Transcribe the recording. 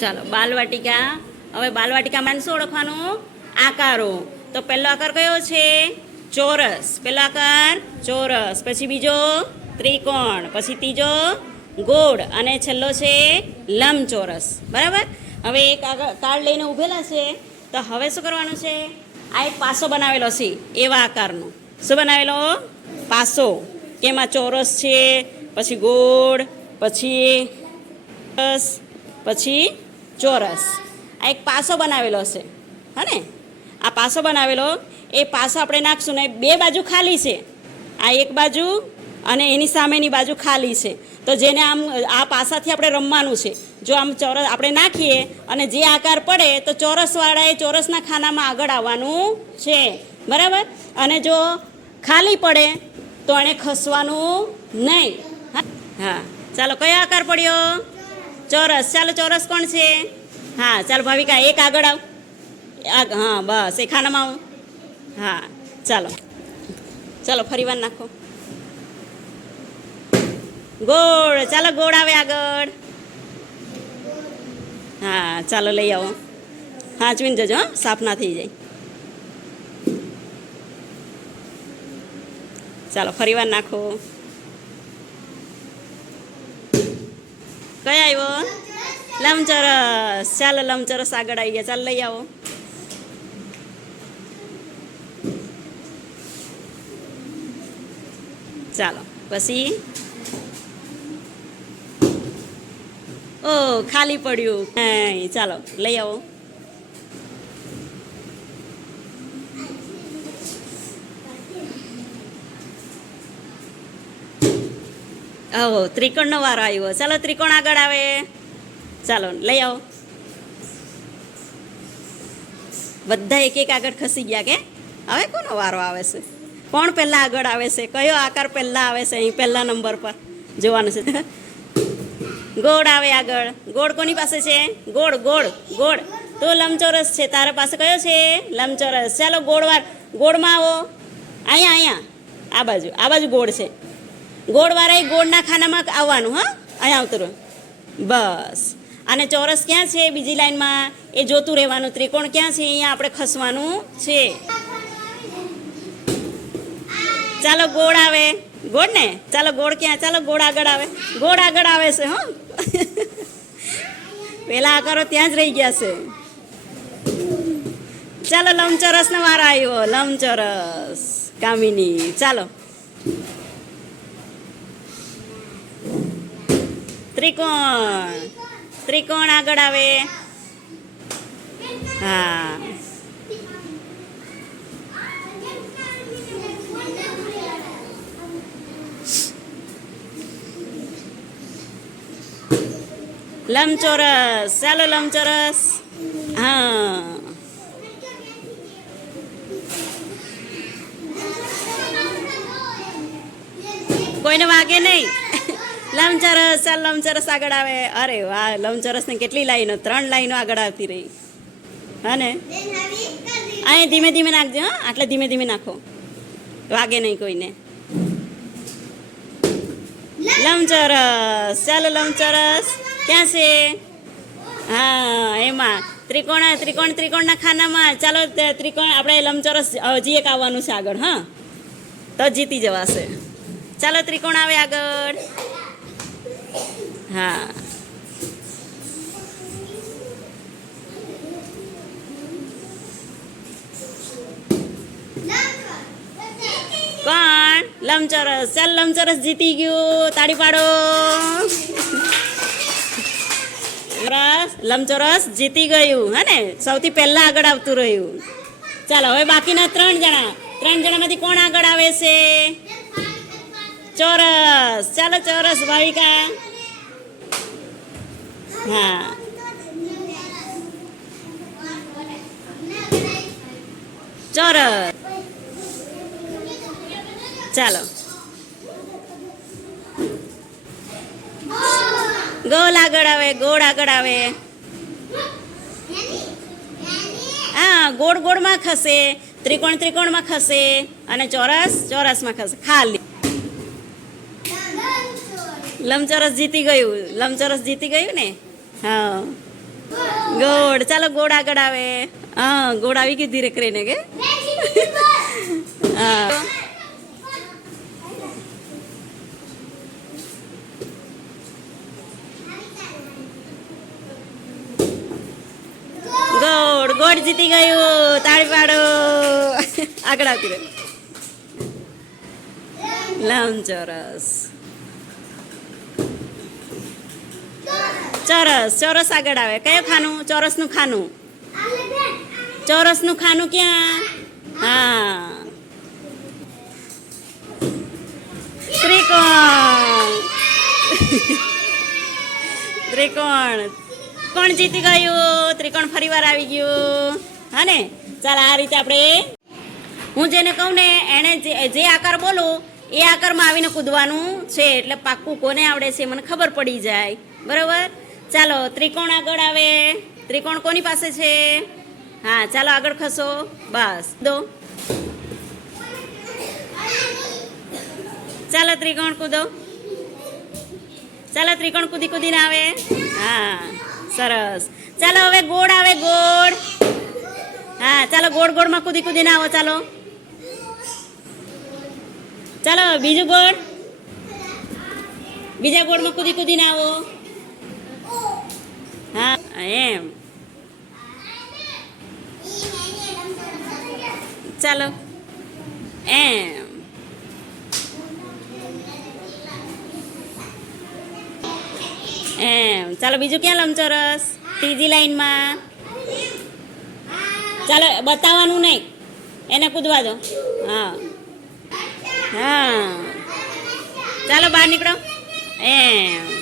ચાલો, બાલવાટિકા. હવે બાલવાટિકામાં શું ઓળખવાનું? આકારો. તો પહેલો આકાર કયો છે? ચોરસ. પહેલો આકાર ચોરસ. પછી બીજો ત્રિકોણ. પછી ત્રીજો ગોળ. અને છેલ્લો છે લંબચોરસ. બરાબર? હવે એક કાર્ડ લઈને ઊભેલા છે. તો હવે શું કરવાનું છે? આ એક પાસો બનાવેલો છે, એવા આકારનો. શું બનાવેલો? પાસો. કે એમાં ચોરસ છે, પછી ગોળ, પછી પછી ચોરસ. આ એક પાસો બનાવેલો છે હા ને આ પાસો બનાવેલો, એ પાસો આપણે નાખશું ને બે બાજુ ખાલી છે. આ એક બાજુ અને એની સામેની બાજુ ખાલી છે. તો જેને આમ, આ પાસાથી આપણે રમવાનું છે. જો આમ ચોરસ આપણે નાખીએ અને જે આકાર પડે, તો ચોરસવાળાએ ચોરસના ખાનામાં આગળ આવવાનું છે. બરાબર? અને જો ખાલી પડે, તો એણે ખસવાનું નહીં. હા? હા. ચાલો, કયો આકાર પડ્યો? ચોરસ. ચાલો, ચોરસ કોણ છે? હા, ચાલો, ભાવિકા, એક આગળ આવ. હા, બસ, એ ખાનામાં આવું. હા, ચાલો. ચાલો, ફરી વાર નાખો. ગોળ, ચાલો, ગોળ આવે આગળ. હા, ચાલો, લઈ આવો. હા, જોઈને જજો, હા, સાફ ના થઈ જાય. ચાલો, ફરી વાર નાખો. કયો આવ્યો? લંબચોરસ. ચાલો લંબચોરસ આગળ આવી ગયા ચાલ, લઈ આવો. ચાલો, પછી? ઓ, ખાલી પડ્યું. ચાલો, લઈ આવો. ઓહો ત્રિકોણનો વારો આવ્યો. ચાલો ત્રિકોણ આગળ આવે. ચાલો, લઈ આવો. બધા એક એક આગળ ખસી ગયા કે? હવે કોનો વારો આવે છે? કોણ પહેલાં આગળ આવે છે? કયો આકાર પહેલાં આવે છે? અહીં પહેલા નંબર પર જોવાનું છે. ગોળ આવે આગળ. ગોળ કોની પાસે છે? ગોળ ગોળ ગોળ. તો લંબચોરસ છે. તારા પાસે કયો છે? લંબચોરસ. ચાલો, ગોળવાર ગોળમાં આવો. અહીંયા અહીંયા. આ બાજુ આ બાજુ ગોળ છે. ગોળવાળા એ ગોળના ખાનામાં આવવાનું, હા? અહીંયા આવતું રહ્યું. બસ. અને ચોરસ ક્યાં છે? બીજી લાઈનમાં એ જોતું રહેવાનું. ત્રિકોણ ક્યાં છે? અહીંયા આપણે ખસવાનું છે. ચાલો ગોળ આવે. ગોળ ને? ચાલો ગોળ ક્યાં? ચાલો ગોળ આગળ આવે. ગોળ આગળ આવે છે, હો? પેલા આકારો ત્યાં જ રહી ગયા છે. ચાલો લંબચોરસનો વારો આવ્યો. લંબચોરસ. કામિની. ચાલો. ત્રિકોણ. ત્રિકોણ આગળ આવે. હા. લંબચોરસ. ચાલો લંબચોરસ. હા. કોઈને વાગે નહીં. લંબચોરસ, ચાલ લંબચરસ આગળ આવે. અરે વાહ, લંબચરસની કેટલી લાઈનો, ત્રણ લાઈનો આગળ આવતી રહી. હને? અહીં ધીમે ધીમે નાખજો, હા. આટલે ધીમે ધીમે નાખો. વાગે નહીં કોઈને. લંબચોરસ, ચાલો લંબચોરસ. ક્યાં છે? હા, એમાં. ત્રિકોણ ત્રિકોણ, ત્રિકોણના ખાનામાં. ચાલો ત્રિકોણ, આપણે લંબચોરસ હજી એક આવવાનું છે આગળ, હા. તો જીતી જવાશે. ચાલો, ત્રિકોણ આવે આગળ. હા. કોણ? લંબચોરસ. ચાલ, લંબચોરસ જીતી ગયું. તાળી પાડો. ચોરસ લંબચોરસ જીતી ગયું, હે ને? સૌથી પહેલા આગળ આવતું રહ્યું. ચાલો, હવે બાકીના ત્રણ જણા. ત્રણ જણામાંથી કોણ આગળ આવે છે? ચોરસ. ચાલો ચોરસ ભાવિકા. હા. ચોરસ. ચાલો. ગોળ આગળ આવે, ગોળ આગળ આવે. હા, ગોળ ગોળમાં ખસે, ત્રિકોણ ત્રિકોણમાં ખસે અને ચોરસ ચોરસમાં ખસે. ખાલી. લંબચોરસ જીતી ગયું. લંબચોરસ જીતી ગયું ને? હા. ગોળ. ચાલો ગોળ આગળ આવે. હા, ગોળ આવી ગઈ ધીરે કરીને કે? હા. ગોળ. ગોળ જીતી ગયું. તાળી પાડો. આગળ આવતી રહે. લંબચોરસ. ચોરસ ચોરસ આગળ આવે. કયું ખાનું? ચોરસનું ખાનું. ચોરસનું ખાનું ક્યાં? હા. ત્રિકોણ. ત્રિકોણ. કોણ જીતી ગયું? ત્રિકોણ ફરી વાર આવી ગયું. હા ને? ચાલ, આ રીતે આપણે હું જેને કહું ને, એણે જે આકાર બોલું, એ આકારમાં આવીને કૂદવાનું છે. એટલે પાક્કું કોને આવડે છે મને ખબર પડી જાય. બરાબર? ચાલો, ત્રિકોણ આગળ આવે. ત્રિકોણ કોની પાસે છે? હા, ચાલો આગળ ખસો. બસ. દો. ચાલો, ત્રિકોણ કૂદો. ચાલો, ત્રિકોણ કૂદી કૂદીને આવે. હા, સરસ. ચાલો, હવે ગોળ આવે, ગોળ. હા, ચાલો, ગોળ ગોળમાં કૂદી કૂદીને આવો, ચાલો. ચાલો, બીજું ગોળ. બીજા ગોળમાં કૂદી કૂદીને આવો. હા, એમ. ચાલો. એમ. એમ. ચાલો, બીજું ક્યાં લંબચોરસ? ત્રીજી લાઈનમાં. ચાલો, બતાવવાનું નહીં. એને કૂદવા દો. હા. હા. ચાલો, બહાર નીકળો. એમ.